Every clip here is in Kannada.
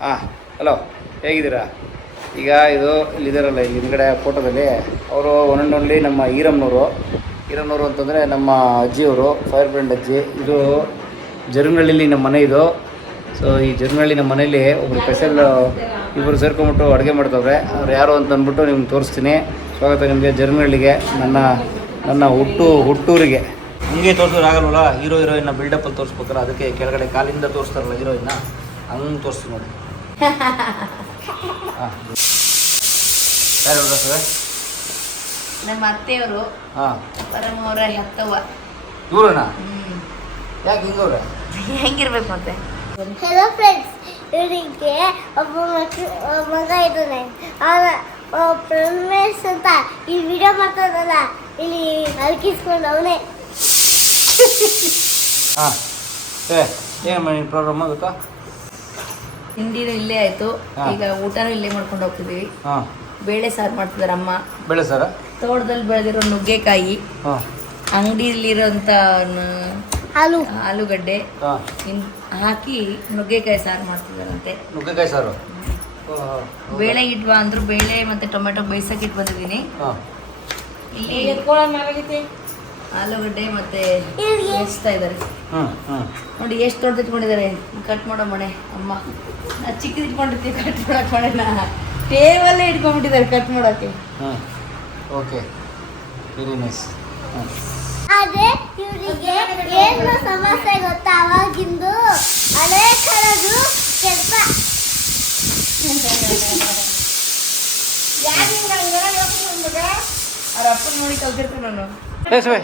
ಹಲೋ, ಹೇಗಿದ್ದೀರಾ? ಈಗ ಇದು ಇಲ್ಲಿದ್ದಾರಲ್ಲ, ಇಲ್ಲಿ ಹಿಂದ್ಗಡೆ ಫೋಟೋದಲ್ಲಿ ಅವರು ಒನ್ ಆ್ಯಂಡ್ ಓನ್ಲಿ ನಮ್ಮ ಈರಮ್ನವರು ಅಂತಂದರೆ ನಮ್ಮ ಅಜ್ಜಿಯವರು, ಫೈರ್ ಬ್ರ್ಯಾಂಡ್ ಅಜ್ಜಿ. ಇದು ಜರುನಹಳ್ಳಿಲಿ ನಮ್ಮ ಮನೆ ಇದು. ಸೊ ಈ ಜರುನಹಳ್ಳಿ ನಮ್ಮ ಮನೇಲಿ ಒಬ್ಬರು ಸ್ಪೆಷಲ್ ಇಬ್ಬರು ಸೇರ್ಕೊಂಬಿಟ್ಟು ಅಡುಗೆ ಮಾಡ್ತವ್ರೆ. ಅವ್ರು ಯಾರು ಅಂತ ಅಂದ್ಬಿಟ್ಟು ನಿಮ್ಗೆ ತೋರಿಸ್ತೀನಿ. ಸ್ವಾಗತ ನಿಮಗೆ ಜರುನಹಳ್ಳಿಗೆ, ನನ್ನ ಹುಟ್ಟೂರಿಗೆ. ಹಂಗೆ ತೋರಿಸಿದ್ರೆ ಆಗಲ್ವಲ್ಲ, ಹೀರೋಯಿನ್ನ ಬಿಲ್ಡಪ್ಪಲ್ಲಿ ತೋರಿಸ್ಬೇಕಲ್ಲ, ಅದಕ್ಕೆ ಕೆಳಗಡೆ ಕಾಲಿಂದ ತೋರಿಸ್ತಾರಲ್ಲ ಹೀರೋಯಿನ್ನ, ಹಂಗೆ ತೋರಿಸ್ತೀನಿ ನೋಡಿ. ಹಾಂ, ಯಾರು ಸರ್? ನಮ್ಮ ಅತ್ತೆಯವರು. ಪರಮವರ ಹೆತ್ತವ್ವ ಇವ್ರಣ್ಣ. ಯಾಕೆ ಹಿಂಗವ್ರೆ? ಹೆಂಗಿರ್ಬೇಕು ಮತ್ತೆ? ಹೆಲೋ ಫ್ರೆಂಡ್ಸ್, ಇವರಿಗೆ ಒಬ್ಬ ಮಗ ಇದ್ದಾನೆ. ಪ್ರಮೇಶ್ ಅಂತ ಈ ವಿಡಿಯೋ ಮಾಡ್ತಾರಲ್ಲ, ಇಲ್ಲಿ ಅರ್ಕಿಸ್ಕೊಂಡು ಅವನೇ. ಹಾಂ, ಏನು ಮಾಡಿ ಪ್ರೋಗ್ರಾಮ್ ಗೊತ್ತಾ? ತಿಂಡಿನೂ ಇಲ್ಲೇ ಆಯ್ತು, ಈಗ ಊಟನೂ ಇಲ್ಲೇ ಮಾಡ್ಕೊಂಡು ಹೋಗ್ತಿದ್ದೀವಿ. ಹಾಂ, ಬೇಳೆ ಸಾರು ಮಾಡ್ತಿದ್ದಾರೆ ಅಮ್ಮ. ಬೇಳೆ ಸಾರ, ತೋಟದಲ್ಲಿ ಬೆಳೆದಿರೋ ನುಗ್ಗೆಕಾಯಿ, ಅಂಗಡಿಯಲ್ಲಿರೋಂಥ ಆಲೂಗಡ್ಡೆ ಹಾಕಿ ನುಗ್ಗೆಕಾಯಿ ಸಾರು ಮಾಡ್ತಿದ್ದಾರಂತೆ. ನುಗ್ಗೆಕಾಯಿ ಸಾರು, ಬೇಳೆ ಇಟ್ವಾ ಅಂದ್ರು, ಬೇಳೆ ಮತ್ತೆ ಟೊಮೆಟೊ ಬೇಯಿಸಕ್ಕೆ ಇಟ್ಟು ಬಂದಿದ್ದೀನಿ. ಇಲ್ಲಿ ಆಲೂಗಡ್ಡೆ ಮತ್ತೆ ಬೇಯಿಸ್ತಾ ಇದ್ದಾರೆ ನೋಡಿ. ಎಷ್ಟು ದೊಡ್ಡದು ಇಟ್ಕೊಂಡಿದ್ದಾರೆ, ಕಟ್ ಮಾಡೋ ಮನೆ ಅಮ್ಮ. ನಾ ಚಿಕ್ಕದು ಇಟ್ಕೊಂಡಿರ್ತೀವಿ, ಕಟ್ ಮಾಡೋಕೆ ಮನೆನ ಟೇಬಲ್ಲೇ ಇಟ್ಕೊಂಡ್ಬಿಟ್ಟಿದ್ದಾರೆ ಕಟ್ ಮಾಡೋಕ್ಕೆ. Okay, very nice. ಆದ್ರೆ ಇವರಿಗೆ ಏನು ಸಮಸ್ಯೆ ಗೊತ್ತಾ? ಅವಾಗಿಂದು ಹಳೆ ಕಾಲದ್ದು ಕೆಲಸ. ಅವ್ರ ಅಪ್ಪನ ನೋಡಿ ಕಲ್ತಿರ್ತೀನಿ ನಾನು.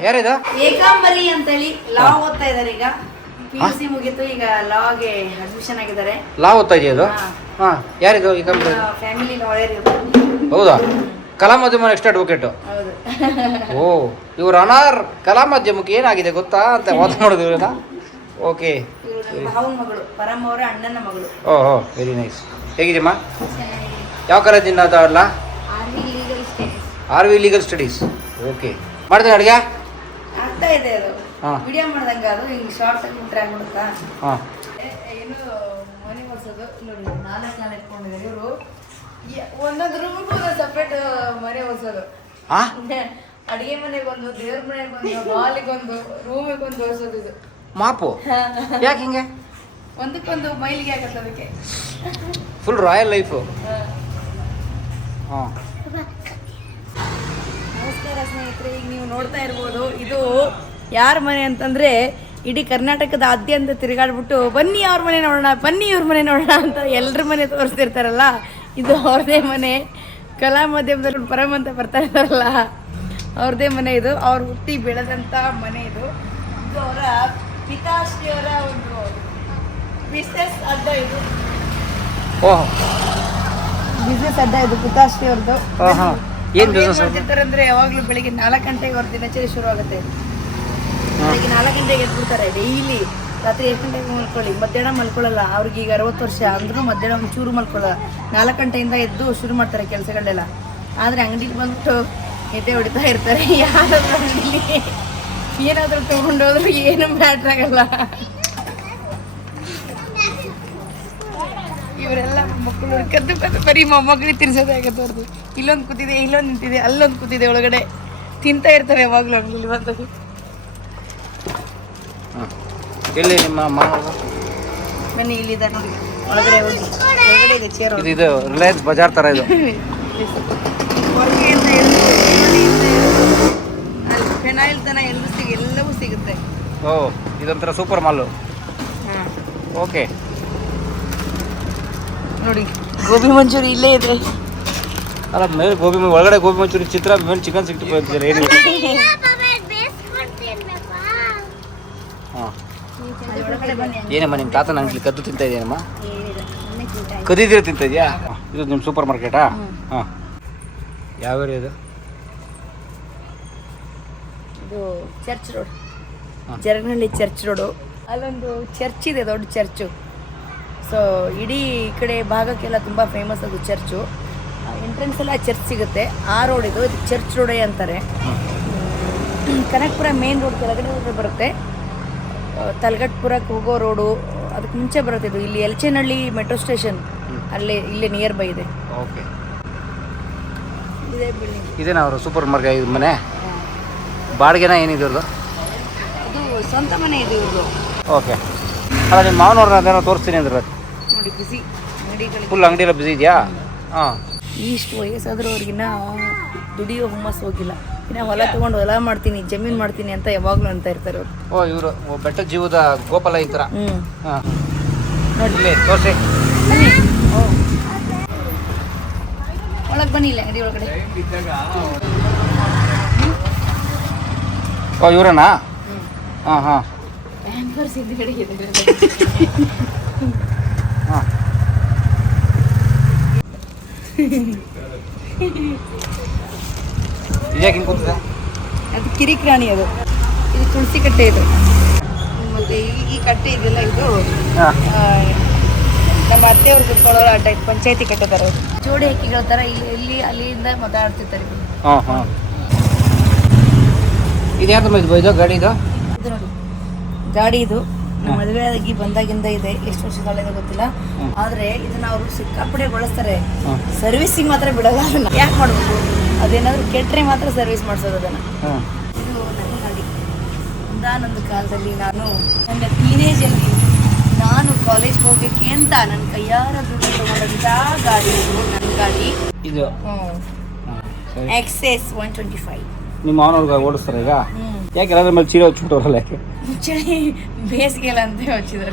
ಯಾರಿದ? ಏಕಾಂಬರಿ ಅಂತೇಳಿ ಲಾ ಓದ್ತಾ ಇದಾರೆ. ಈಗ PUC ಮುಗೀತು, ಈಗ ಲಾಗೆ ಅಡ್ಮಿಷನ್ ಆಗಿದ್ದಾರೆ. ಲಾ ಓದ್ತಾ ಇದೆಯಾ ಅದು? ಹಾಂ, ಯಾರಿದು ಏಕಾಂಬರಿ? ಫ್ಯಾಮಿಲಿ ಲಾಯರ್ ಇವರು. ಹೌದಾ? ಕಲಾ ಮಾಧ್ಯಮ ನೆಕ್ಸ್ಟ್ ಅಡ್ವೊಕೇಟು. ಹೌದು. ಓ, ಇವ್ರು ಅನಾರ್ ಕಲಾ ಮಾಧ್ಯಮಕ್ಕೆ ಏನಾಗಿದೆ ಗೊತ್ತಾ ಅಂತ ವಾದ ಮಾಡಿದ್ರು. ಓಕೆ, ಭಾವನ ಮಗಳು, ಪರಮ್ ಅವರ ಅಣ್ಣನ ಮಗಳು. ಓಹೋ, ವೆರಿ ನೈಸ್. ಹೇಗಿದೆಯಮ್ಮ? ಯಾವ ಕಾಲೇಜಿಂದ ಅಲ್ಲ? RV legal studies. ಓಕೆ, ಮಾಡ್ತೀನಿ ಅಡುಗೆ? ಆಗ್ತಾ ಇದೆ, ಅದು ವಿಡಿಯೋ ಮಾಡ್ದಂಗೆ. ಅದು ಹಿಂಗೆ ಶಾರ್ಟ್ಸ್ ಬಿಟ್ರೆ ಆಗ್ಬಿಡುತ್ತಾ? ಹಾಂ, ಏನು ಮನೆ ಒರ್ಸೋದು ನೋಡಿ, 4 ಇಟ್ಕೊಂಡಿದ್ದಾರೆ ಇವರು. ಒಂದೊಂದು ರೂಮ್ಗೂ ಸಪ್ರೇಟ್ ಮನೆ ಒರ್ಸೋದು. ಅಡಿಗೆ ಮನೆಗೊಂದು, ದೇವ್ರ ಮನೆಗೊಂದು, ಹಾಲಿಗೊಂದು, ರೂಮಿಗೊಂದು ಒರ್ಸೋದು. ಇದು ಮಾಪು ಯಾಕೆ ಹಿಂಗೆ? ಒಂದಕ್ಕೊಂದು ಮೈಲಿಗೆ ಆಗತ್ತೆ ಅದಕ್ಕೆ. Full royal life. ಹಾಂ, ನಮಸ್ಕಾರ ಸ್ನೇಹಿತರೆ. ಈಗ ನೀವು ನೋಡ್ತಾ ಇರ್ಬೋದು, ಇದು ಯಾರ ಮನೆ ಅಂತಂದರೆ, ಇಡೀ ಕರ್ನಾಟಕದಾದ್ಯಂತ ತಿರುಗಾಡ್ಬಿಟ್ಟು ಬನ್ನಿ ಅವ್ರ ಮನೆ ನೋಡೋಣ, ಬನ್ನಿ ಇವ್ರ ಮನೆ ನೋಡೋಣ ಅಂತ ಎಲ್ಲರ ಮನೆ ತೋರಿಸ್ತಿರ್ತಾರಲ್ಲ, ಇದು ಅವ್ರದ್ದೇ ಮನೆ. ಕಲಾ ಮಾಧ್ಯಮದಲ್ಲಿ ಪರಮ್ ಅಂತ ಬರ್ತಾ ಇದ್ದಾರಲ್ಲ, ಅವ್ರದ್ದೇ ಮನೆ ಇದು. ಅವ್ರು ಹುಟ್ಟಿ ಬೆಳೆದಂಥ ಮನೆ ಇದು. ಇದು ಅವರ ಪಿತಾಶ್ರೀಯವರ ಒಂದು ಬಿಸ್ನೆಸ್ ಅಡ್ಡ. ಇದು ಬಿಸ್ನೆಸ್ ಅಡ್ಡ, ಇದು ಪಿತಾಶ್ರೀ ಅವ್ರದ್ದು. ಏನು ಬಿಸ್ನೆಸ್ ಮಾಡ್ತಿರ್ತಾರೆ ಅಂದರೆ, ಯಾವಾಗಲೂ ಬೆಳಿಗ್ಗೆ 4 ಗಂಟೆಗೆ ಅವ್ರ ದಿನಚರಿ ಶುರು ಆಗುತ್ತೆ. ಬೆಳಿಗ್ಗೆ 4 ಗಂಟೆಗೆ ಎದ್ಬಿಡ್ತಾರೆ ಡೈಲಿ. ರಾತ್ರಿ 8 ಗಂಟೆಗೆ ಮಲ್ಕೊಳ್ಳಿ, ಮಧ್ಯಾಹ್ನ ಮಲ್ಕೊಳ್ಳಲ್ಲ. ಅವ್ರಿಗೆ ಈಗ 60 ವರ್ಷ ಅಂದ್ರೂ ಮಧ್ಯಾಹ್ನ ಒಂಚೂರು ಮಲ್ಕೊಳ್ಳಲ್ಲ. 4 ಗಂಟೆಯಿಂದ ಎದ್ದು ಶುರು ಮಾಡ್ತಾರೆ ಕೆಲಸಗಳೆಲ್ಲ. ಆದರೆ ಅಂಗಡಿಲಿ ಬಂದ್ಬಿಟ್ಟು ಎದೆ ಹೊಡಿತಾ ಇರ್ತಾರೆ. ಯಾರಾದ್ರೂ ಅಂಗಡಿಲಿ ಏನಾದರೂ ತೊಗೊಂಡೋದ್ರು ಏನು ಮ್ಯಾಟ್ರ್ ಆಗಲ್ಲ. ಇವರೆಲ್ಲ ಮಕ್ಕಳು ಕದ್ದು ಬರೀ ಮೊಮ್ಮಕ್ಕಳಿಗೆ ತಿರ್ಸೋದೇ ಆಗತ್ತೆ ಅವ್ರದ್ದು. ಇಲ್ಲೊಂದು ಕೂತಿದೆ, ಇಲ್ಲೊಂದು ನಿಂತಿದೆ, ಅಲ್ಲೊಂದು ಕೂತಿದೆ, ಒಳಗಡೆ ತಿಂತಾ ಇರ್ತವೆ ಯಾವಾಗಲೂ ಅಂಗಡಿಲಿ ಬಂದಾಗ. ಎಲ್ಲಿ ನಿಮ್ಮ ಮಾವ? ಬನ್ನಿ, ಇಲ್ಲಿದೆ ನೋಡಿ, ಒಳಗಡೆ ಹೋಗಿ. ಒಳಗಡೆ ಇದೆ ಚೇರ್. ಇದು ರಿಲಯನ್ಸ್ ಬಜಾರ್ ಥರ ಇದು. ಹೊರಗೆಯಿಂದ ಅಲ್ಲಿ ಫೆನಾಯಿಲ್ ತನ ಎಲ್ಲವೂ ಸಿಗುತ್ತೆ. ಓ, ಇದೊಂಥರ ಸೂಪರ್ ಮಾಲು. ಹಾಂ, ಓಕೆ. ನೋಡಿ, ಗೋಬಿ ಮಂಚೂರಿ ಇಲ್ಲೇ ಇದೆ. ಅಲ್ಲ, ಮೇಲೆ ಒಳಗಡೆ ಗೋಬಿ ಮಂಚೂರಿ ಚಿತ್ರ, ಮೇಲೆ ಚಿಕನ್ 65 ಏನಿಲ್ಲ. ಹಾಂ, ಏನಮ್ಮ ನಿಮ್ಮ ತಾತ ನಂಗೆ ಕದ್ದು ತಿಂತಾ ಇದೆಯಮ್ಮ? ಕದ್ದಿದ್ದೀರ ತಿಂತಾ ಇದೆಯಾ? ಇದು ನಿಮ್ಮ ಸೂಪರ್ ಮಾರ್ಕೆಟಾ? ಹಾಂ, ಯಾವ ಏರಿಯಾ ಇದು? ಇದು church road, Jaraganahalli church road. ಅಲ್ಲೊಂದು ಚರ್ಚ್ ಇದೆ, ದೊಡ್ಡ ಚರ್ಚು. ಸೊ ಇಡೀ ಈ ಕಡೆ ಭಾಗಕ್ಕೆಲ್ಲ ತುಂಬ ಫೇಮಸ್ ಅದು ಚರ್ಚು. ಎಂಟ್ರೆನ್ಸ್ ಎಲ್ಲ ಚರ್ಚ್ ಸಿಗುತ್ತೆ. ಆ ರೋಡ್ ಇದು ಚರ್ಚ್ ರೋಡೇ ಅಂತಾರೆ. ಕನಕಪುರ ಮೇನ್ ರೋಡ್ ಕೆಳಗಡೆ ಬರುತ್ತೆ. ತಲಗಟ್ಪುರಕ್ಕೆ ಹೋಗೋ ರೋಡು ಅದಕ್ಕೆ ಮುಂಚೆ ಬರುತ್ತೆ ಇದು. ಇಲ್ಲಿ ಎಲ್ಚೇನಹಳ್ಳಿ ಮೆಟ್ರೋ ಸ್ಟೇಷನ್ ಅಲ್ಲೇ ಇಲ್ಲೇ ನಿಯರ್ ಬೈ ಇದೆ. ಓಕೆ, ಇದೇ ಬಿಲ್ಡಿಂಗ್. ಇದೇನಾ ಅವರು ಸೂಪರ್ ಮಾರ್ಕೆಟ್ ಇದು ಮನೆ? ಬಾಡಿಗೆನ ಏನಿದೆ ಅವ್ರದ್ದು? ಅದು ಸ್ವಂತ ಮನೆ ಇದು ಇವ್ರದ್ದು. ಓಕೆ. ಅಲ್ಲ ನಿಮ್ಮ ಮಾವನವ್ರನ್ನ ಅದೇನೋ ತೋರಿಸ್ತೀನಿ ಅಂದ್ರೆ ನೋಡಿ ಬಿಸಿ ಅಂಗಡಿಗಳು, ಫುಲ್ ಅಂಗಡಿ ಎಲ್ಲ ಬಿಸಿ ಇದೆಯಾ? ಹಾಂ. ಇಷ್ಟು ವಯಸ್ಸಾದರೂ ಅವ್ರಿಗಿನ್ನ ದುಡಿಯೋ ಹುಮ್ಮಸ್ ಹೋಗಿಲ್ಲ. ಇನ್ನು ಹೊಲ ತೊಗೊಂಡು ಹೊಲ ಮಾಡ್ತೀನಿ, ಜಮೀನು ಮಾಡ್ತೀನಿ ಅಂತ ಯಾವಾಗಲೂ ಅಂತ ಇರ್ತಾರೆ ಅವರು. ಓ, ಇವರು ಬೆಟ್ಟ ಜೀವದ ಗೋಪಾಲ ಈ ಥರ. ಹಾಂ, ನೋಡಿ ಇಲ್ಲಿ ತೋರಿಸಿ. ಬನ್ನಿ. ಒಳಗೆ ಬನ್ನಿ, ಇಲ್ಲ ಅಂಗಡಿ ಒಳಗಡೆ. ಓ, ಇವರನಾ? ಹಾಂ ಹಾಂ ಬ್ಯಾಂಕರ್ಸ್ ಹಿಂದ್ಗಡೆ ಇದೆ. ಹಾಂ. ಇದ್ಯಾಕೆ ಹಿಂಗೆ ಕೂತಿದೆ? ಅದು ಕಿರಿಕ್ರಾಣಿ, ಅದು ಇದು ತುಳಸಿ ಕಟ್ಟೆ ಇದು. ಮತ್ತು ಈ ಕಟ್ಟೆ ಇದೆಯಲ್ಲ ಇದು ಹಾಂ. ನಮ್ಮ ಅತ್ತೆಯವ್ರು ಕುತ್ಕೊಳ್ಳೋರು ಆ ಟೈಪ್ ಪಂಚಾಯತಿ ಕಟ್ಟಿದ್ದಾರೆ ಅವರು. ಜೋಡಿ ಹಕ್ಕಿಗಳ ಥರ ಇಲ್ಲಿ ಅಲ್ಲಿಂದ ಮಾತಾಡ್ತಿರ್ತಾರೆ. ಹಾಂ ಹಾಂ. ಇದು ಯಾವ್ದು ಇದು ಗಾಡಿ ಇದು? ಇದು ನೋಡಿ ಗಾಡಿ, ಇದು ನಮ್ಮ ಮದುವೆ ಆಗಿ ಬಂದಾಗಿಂದ ಇದೆ. ಎಷ್ಟು ವರ್ಷಗಳಿಂದ ಗೊತ್ತಿಲ್ಲ, ಆದರೆ ಇದನ್ನ ಅವರು ಸಿಕ್ಕಾಪಡೆ ಬಳಸ್ತಾರೆ. ಸರ್ವಿಸಿಂಗ್ ಮಾತ್ರ ಬಿಡಲ್ಲ ಅದನ್ನ. ಯಾಕೆ ಮಾಡಬೇಕು? ಅದೇನಾದರೂ ಕೆಟ್ಟರೆ ಮಾತ್ರ ಸರ್ವಿಸ್ ಮಾಡಿಸೋದು ಅದನ್ನು. ಇದು ನನ್ನ ಗಾಡಿ. ಒಂದಾನೊಂದು ಕಾಲದಲ್ಲಿ ನಾನು ನನ್ನ ಟೀನೇಜಲ್ಲಿ ನಾನು ಕಾಲೇಜ್ ಹೋಗಕ್ಕೆ ಅಂತ ನನ್ನ ಕೈಯಾರ ದುಡ್ಡು ತಗೊಂಡಂಥ ಗಾಡಿ ಇದು. ನನ್ನ ಗಾಡಿ ಇದು ಎಕ್ಸೆಸ್ 125. ನಿಮ್ಮ ಮಾವನವ್ರಿಗೆ ಓಡಿಸ್ತಾರೆ ಈಗ? ಯಾಕೆ ಎಲ್ಲರ ಮೇಲೆ ಚೀಲ ಹಚ್ಬಿಟ್ಟವ್ರಲ್ಲ? ಯಾಕೆ? ಚಳಿ ಬೇಸಿಗೆಲ್ಲ ಅಂತ ಹಚ್ಚಿದ್ದಾರೆ.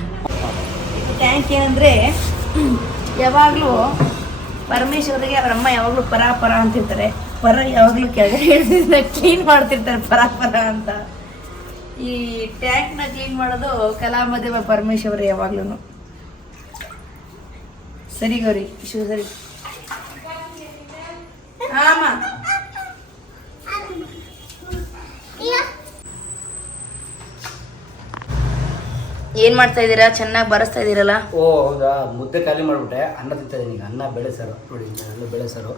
ಟ್ಯಾಂಕ್ ಏನಂದರೆ ಯಾವಾಗಲೂ ಪರಮೇಶ್ವರಿಗೆ ಅವ್ರ ಅಮ್ಮ ಯಾವಾಗಲೂ ಪರ ಪರ ಅಂತಿರ್ತಾರೆ. ಪರ ಯಾವಾಗಲೂ ಕೆಳಗಡೆ ಹೇಳ್ತಿರ್ತಾರೆ, ಕ್ಲೀನ್ ಮಾಡ್ತಿರ್ತಾರೆ ಪರ ಪರ ಅಂತ. ಈ ಟ್ಯಾಂಕ್ನ ಕ್ಲೀನ್ ಮಾಡೋದು ಕಲಾಮಧ್ಯಮ ಪರಮೇಶ್ವರ ಯಾವಾಗ್ಲೂ. ಸರಿ ಗೌರಿ, ಶಿವ ಸರಿ. ಆಮ ಏನ್ ಮಾಡ್ತಾ ಇದ್ದೀರಾ? ಚೆನ್ನಾಗಿ ಬರೆಸ್ತಾ ಇದ್ದೀರಲ್ಲ? ಓ ಹೌದಾ, ಮುದ್ದೆ ಖಾಲಿ ಮಾಡಿಬಿಟ್ಟೆ, ಅನ್ನ ತಿಂತಾ ಇದ್ದೀನಿ ಈಗ. ಅನ್ನ ಬೇಳೆ ಸಾರು ನೋಡಿ, ಎಲ್ಲ ಬೇಳೆ ಸಾರು,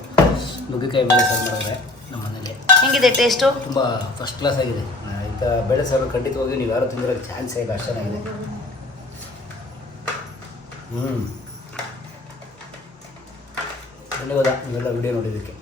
ನುಗ್ಗೆಕಾಯಿ ಬೇಳೆ ಸಾರು ಮಾಡಿದ್ರೆ ನಮ್ಮ ಮನೇಲಿ. ಹೆಂಗಿದೆ ಟೇಸ್ಟು? ತುಂಬ ಫಸ್ಟ್ ಕ್ಲಾಸ್ ಆಗಿದೆ. ಇಂಥ ಬೇಳೆ ಸಾರು ಖಂಡಿತವಾಗಿ ನೀವು ಯಾರು ತಿಂದಿರೋಕ್ಕೆ ಚಾನ್ಸೇ ಇಲ್ಲ, ಅಷ್ಟು ಚೆನ್ನಾಗಿದೆ. ಧನ್ಯವಾದ ನೀವೆಲ್ಲ ವಿಡಿಯೋ ನೋಡಿದ್ದಕ್ಕೆ.